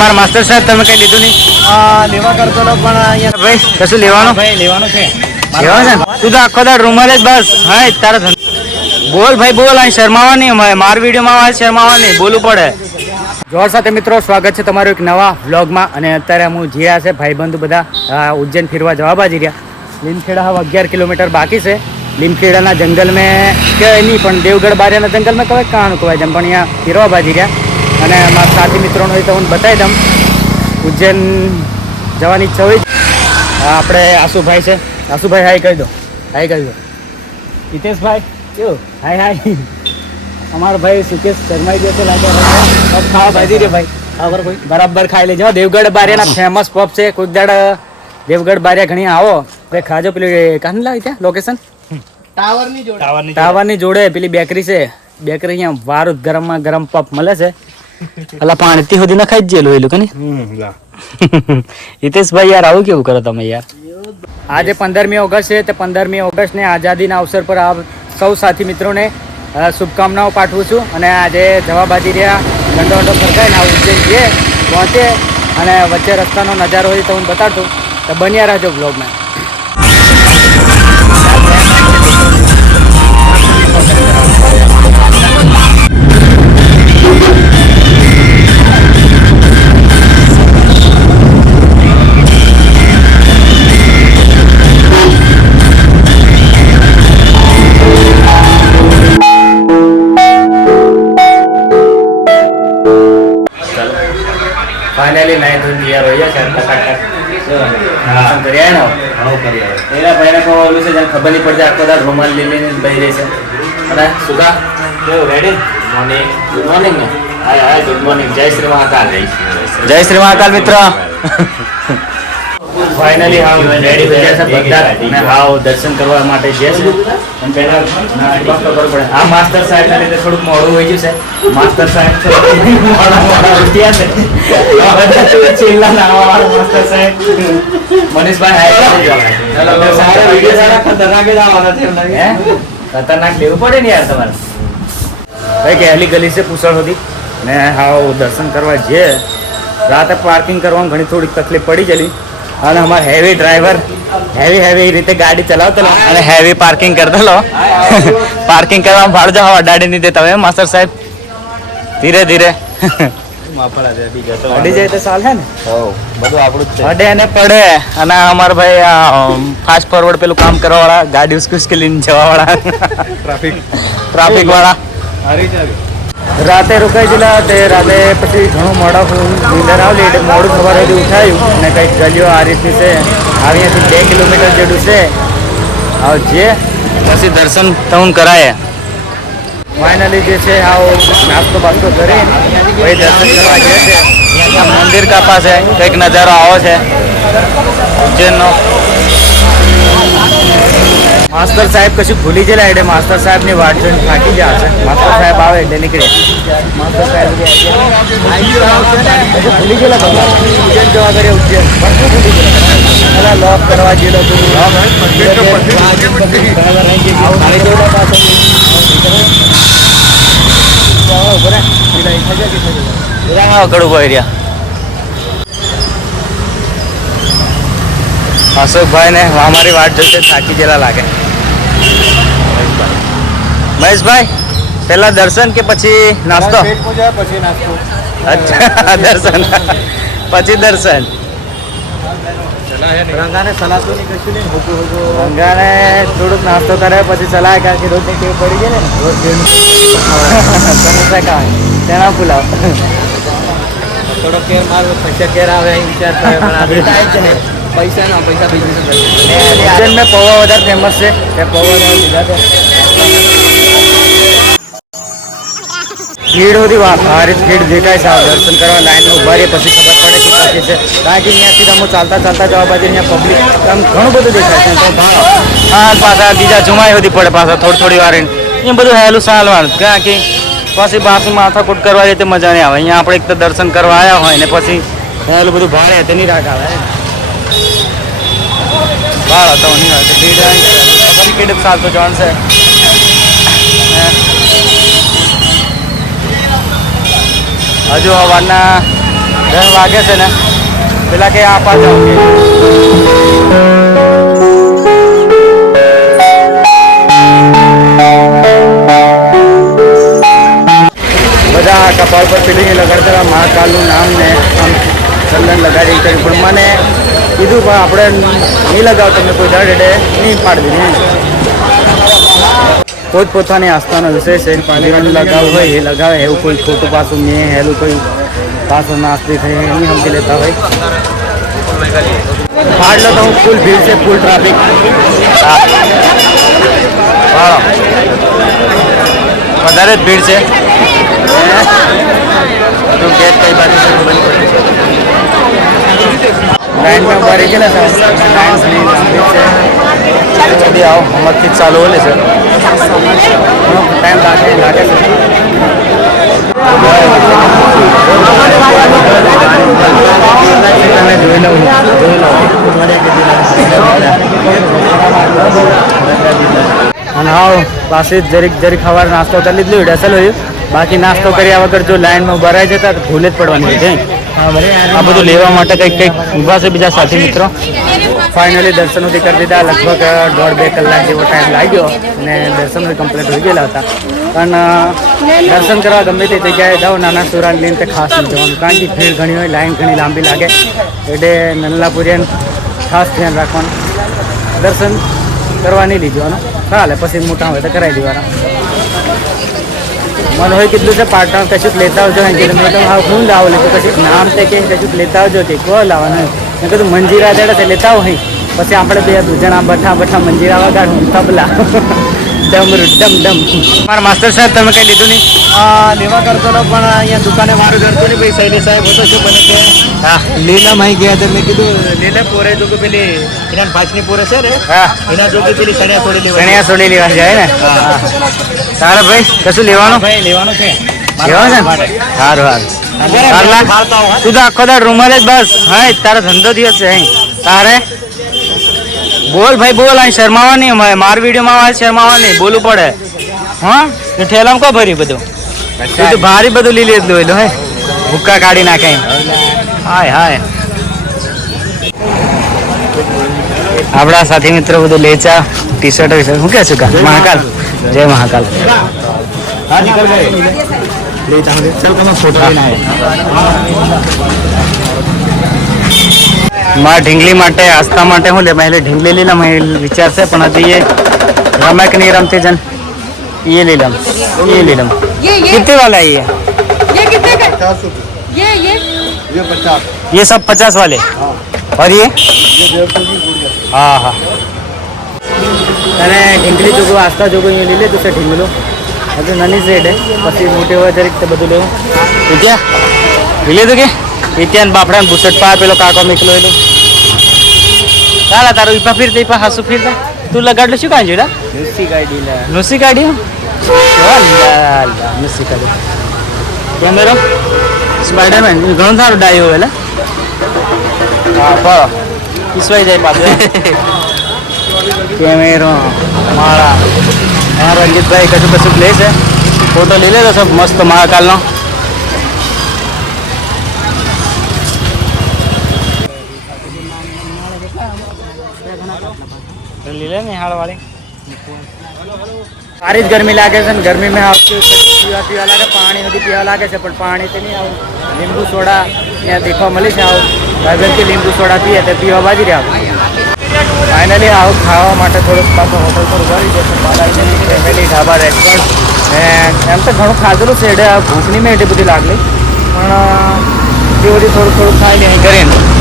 મારા માસ્ટર સાહેબ તમે કઈ લીધું નહીં? લેવા કરતો હતો પણ અહીંયા ભાઈ કશું લેવાનું? ભાઈ લેવાનું છે. લેવાનું છે? તું તો આખો દાડ રૂમાલ જ બસ. હા તારા બોલ ભાઈ બોલ. અહીં શરમાવા નહીં. મારા વિડીયોમાં શરમાવા નહીં, બોલવું પડે. જોર સાથે મિત્રો સ્વાગત છે તમારું એક નવા વ્લોગમાં. અને અત્યારે હું જીયા છે ભાઈબંધુ બધા ઉજ્જૈન ફરવા જવા બાજી રહ્યા. લીમખેડા હવે 11 કિલોમીટર બાકી છે. લીમખેડાના જંગલ મેં કે નહીં પણ દેવગઢ બારિયાના જંગલમાં કહેવાય કહાનું કહેવાય જેમ પણ અહીંયા ફરવા બાજી રહ્યા. અને મારા સાથી મિત્રોનો હોય તો હું બતાવી દઉં. ઉજ્જૈન જવાની ઈચ્છા હોય. આપણે આશુભાઈ છે. આશુભાઈ હાય કહી દો. હાય કહી દો. હિતેશભાઈ કેવું? હાય હાય. અમારો ભાઈ સુકેશ શર્માઈ ગયો છે લાગે. ખાવા બાજી રે ભાઈ. ખબર ભાઈ બરાબર ખાઈ લેજો. દેવગઢ બારિયાના ફેમસ પબ છે. કોઈક દાડ દેવગઢ બારિયા ઘણી આવો ભાઈ ખાજો. પેલી કાન લાવી ત્યાં લોકેશન ટાવરની જોડે પેલી બેકરી છે. બેકરી અહીંયા વારું ગરમમાં ગરમ પપ મળે છે. અલા પાણી સુધી ના ખાઈ જ જેલું એલું કે નહીં? હિતેશભાઈ યાર આવું કેવું કરો તમે યાર? આજે 15મી ઓગસ્ટ છે. તે 15મી ઓગસ્ટને આઝાદીના અવસર પર આપ સૌ સાથી મિત્રોને શુભકામનાઓ પાઠવું છું. અને આજે જવા બાજી રહ્યા ગંડો ફરકાઈને આ ઉજ્જૈન જઈએ પહોંચે. અને વચ્ચે રસ્તાનો નજારો હોય તો હું બતાડતું. તો બન્યા રહેજો બ્લોગમાં. फाइनली मैं धुन दिया भैया सर हाँ करिया ना हाँ करिया मेरा भाई को ओलू से जब खबर नहीं पड़ती आपको दार रुमाल ले लेने भाई रे से अरे सुधा क्यों रेडी मॉर्निंग गुड मॉर्निंग में हाय हाय गुड मॉर्निंग जय श्री महाकाल जय श्री महाकाल मित्र फाइनली हम रेडी हो ગયા છે બધા અને હાવ દર્શન કરવા માટે જે છે અને પહેલા નાસ્તો કરવો પડે. આ માસ્ટર સાહેબ ના લીધે થોડુંક મોડું થઈ ગયું છે. માસ્ટર સાહેબ મોડા ઉઠ્યા છે. છેલ્લા નાવા માસ્ટર સાહેબ મનીષભાઈ હાય હેલો સારા વિડિયો સારા ખતરનાક જ આવવાના છે. હે ખતરનાક લેવું પડે ને યાર તમારે. ભાઈ કે હેલી ગલી છે પૂછડ સુધી ને હાવ દર્શન કરવા જે રાતે પાર્કિંગ કરવામાં ઘણી થોડીક તકલીફ પડી ગયેલી. અને અમારે હેવી ડ્રાઈવર હેવી રીતે ગાડી ચલાવતો અને હેવી પાર્કિંગ કરતો પાર્કિંગ કરવામાં ભાડ જાવ અડાડી નહીં દેતા હવે માસ્ટર સાહેબ. ધીરે ધીરે અડી જાય તો ચાલે ને. બધું આપણું અડે અને પડે. અને અમારા ભાઈ ફાસ્ટ ફોરવર્ડ પેલું કામ કરવા વાળા ગાડી ઉસ્કુસ્કલીને જવા વાળા ટ્રાફિક વાળા રાતે રોકાઈ ગયેલા. તે રાતે પછી ઘણું મોડા નીંદર આવેલી એટલે મોડું સવારે ઉઠાયું અને કંઈક ગલીઓ આ રીતની છે. અહીંયાથી 2 કિલોમીટર જેટલું છે. જે પછી દર્શન તઉન કરાય. ફાઇનલી જે છે આવો નાસ્તો બાસ્તો કરી ભાઈ દર્શન કરવા ગયા છે. મંદિર કા પાસે કંઈક નજારો આવો છે ઉજ્જૈનનો. માસ્ટર સાહેબ કશું ભૂલી ગયેલા એટલે માસ્ટર સાહેબની વાટ જોઈને થાકી ગયા છે. માસ્ટર સાહેબ આવે એટલે નીકળે. માસ્ટર સાહેબ ભૂલી ગયેલા બધા ઉજ્જૈન જવા કર્યા. ઉજ્જૈન બધું ભૂલી ગયેલા. લોક કરવા ગયેલો કડું ભાઈ રહ્યા. અશોકભાઈ ને અમારી વાટ જોશે થાકી ગયેલા લાગે. મહેશભાઈ પહેલા દર્શન કે પછી નાસ્તો? પછી નાસ્તો. અચ્છા દર્શન પછી દર્શન. રંગાને સલાતો ની કશું નહીં. રંગાને થોડુંક નાસ્તો કરે પછી સલાહ કારણ કે રોજની ટેવ પડી ગઈ ને રોજ સમોસા ખાય તેના પુલાવ થોડો કેર મારો પૈસા કેર આવે વિચાર થાય છે ને પૈસા ના પૈસા બીજું ઉજ્જૈન મેં પૌવા વધારે ફેમસ છે. તે પૌવા લીધા છે. ભીડ હોતી ભારે ભીડ દેખાય છે. દર્શન કરવા લાઈનમાં ઉભા રહીએ પછી ખબર પડે કે પછી છે. કારણ કે અહીંયાથી તમે ચાલતા જવા બાજુ અહીંયા પબ્લિક આમ ઘણું બધું દેખાય છે. તો ભાડો હા પાછા બીજા જુમાઈ હોતી પડે પાછા થોડી વાર એ બધું હેલું સાલવાનું. કારણ કે પછી બાસુ માથાકૂટ કરવા જાય તે મજા નહીં આવે. અહીંયા આપણે એક તો દર્શન કરવા આવ્યા હોય ને પછી હેલું બધું ભાડે તેની રાખ આવે ભાડો તો નહીં આવે. ભીડ ટિકિટ ચાલતો જવાનું છે. હજુ સવારના 10 વાગે છે ને પેલા કે આપા જાઓ કે બધા કપાળ પર પેલી લગાડતા મહાકાલનું નામ ને આમ ચંદન લગાડી કર્યું પણ મને કીધું પણ આપણે નહીં લગાવ તમે કોઈ દર એટલે નહીં પાડી દીધી પોતપોતાની આસ્થાનો વિષય છે પાણી લગાવવું હોય એ લગાવે એવું કોઈ ખોટું પાછું મેં હેલું કોઈ પાછું નાસ્તી થઈ એની સમજી લેતા હોય પાડલો તો હું ફૂલ ભીડ છે ફૂલ ટ્રાફિક વધારે જ ભીડ છે ગેટ કઈ બાજુ છે લાઈનમાં ઉભા રહી ગયેલા લાઈન ઘણી લાંબી છે જલ્દી આવો હમણાંથી જ ચાલુ હોય છે ઘણો ટાઈમ લાગે છે જોઈ લઉં અને આવો પાછી જરીક સવાર નાસ્તો કરી લીધું ડસલ હોય બાકી નાસ્તો કર્યા વગર જો લાઈનમાં ઉભા રહી જતા તો ભૂલે જ પડવાની છે આ બધું લેવા માટે કંઈક ઊભા છે બીજા સાથી મિત્રો ફાઇનલી દર્શન કરી દીધા લગભગ 1.5-2 કલાક જેવો ટાઈમ લાગ્યો અને દર્શન કમ્પ્લીટ હોઈ ગયેલા હતા પણ દર્શન કરવા ગમે તે જગ્યાએ જાઓ નાના સુરાને લઈને ખાસ નહીં જવાનું કારણ કે ભીડ ઘણી હોય લાઈન ઘણી લાંબી લાગે એટલે નલ્લાપુરિયાને ખાસ ધ્યાન રાખવાનું દર્શન કરવા નહીં લીધવાનું ચાલે પછી મોટા હોય તો કરાવી દેવાના મને હોય કેટલું છે પાર્ટ ટાઈમ કશુંક લેતા આવજો હા હું લાવો લેતો કશુંક નામ છે કે કશુંક લેતા આવજો કે કો લાવવાનું મેં કીધું મંજીરા દેડે છે લેતા આવો અહીં પછી આપણે બે જણા બઠા મંજીરા વગાડું તબલા ડમ મારા માસ્ટર સાહેબ તમે કંઈ લીધું નહીં લેવા કરતો હતો પણ અહીંયા દુકાને મારું કરતો નહીં ભાઈ શૈલેષ સાહેબ હતો શું બને કે હા લીલામાં અહીં ગયા તો મેં કીધું લીલા પોરે જો કે પેલી એના પાંચની પોરે છે ને હા એના જો કે પેલી સણિયા થોડી લેવા સણિયા છોડી લેવા જાય ને તારે ભાઈ કશું લેવાનું ભાઈ લેવાનું છે લેવાનું છે સારું તું તો આખો દાડ રૂમાલ જ બસ હા તારો ધંધો દિવસ છે અહીં તારે બોલ ભાઈ બોલ અહીં શરમાવા નહીં મારા વિડીયોમાં આવે શરમાવા નહીં બોલવું પડે હા એ ઠેલામાં કો ભર્યું બધું તું તો ભારી બધું લીલી લીધું એટલે હે ભૂક્કા કાઢી નાખે હાય આપણા સાથી મિત્રો બધું લેચા ટી શર્ટ શું કે છું મહાકાલ જય મહાકાલ હા નીકળ ગए ले जाओगे चल તમે ફોટો લઈને મારા ઢીંગલી માટે આસ્થા માટે હું લે પહેલે ઢીંગલી લઈ લમ વિચાર છે પણ હજી એ રમે કે નહીં રમતી જન ये ले लम ये कितने वाला है ये कितने का 50 ये ये 50 ये सब 50 वाले और ये हाँ हाँ અને ઢીંગલી જોગો આસ્થા જોગો અહીંયા લઈ લે તો ઢીંગલો હજુ નાની સેટ હે પછી મોટી હોય જરીક તો બધું લેવું વિદ્યા લઈ લીધું કે વિદ્યાન બાપડા ભૂસટ પા પેલો કાકો નીકળો એલો ચાલા તારું ઈપા ફીરતા ઈપા હાસુ ફીરતા તું લગાડલું શું કાંઈ જોડા નુસી કાઢી નુસી કાઢી કેમેરો સ્પાઈડરમેન ઘણું સારું ડાયો હોય હા પણ પીસવાઈ જાય પાછું કેમેરો માળા હા રંજીતભાઈ કશું લે છે ફોટો લઈ લેતો સબ મસ્ત મહાકાલનો ली ले निहाल वाली सारी गर्मी लागे છે ને ગરમી में પીવા લાગે પાણી નથી પીવા લાગે છે પણ પાણી તો નહીં આવું લીંબુ સોડા ત્યાં દેખવા મળી છે આવું ભાઈબંધથી લીંબુ સોડા પીએ તો પીવા બાજી રહ્યા ફાઇનલી આવું ખાવા માટે થોડુંક પાછો હોટલ પર ભરી જશે બાલાજી ફેમિલી ઢાબા રેસ્ટોરન્ટ એમ તો ઘણું ખાધેલું છે એટલે ભૂખની મેં એટલી બધી લાગલી પણ એ બધી થોડું ખાઈ લે અહીં કરીને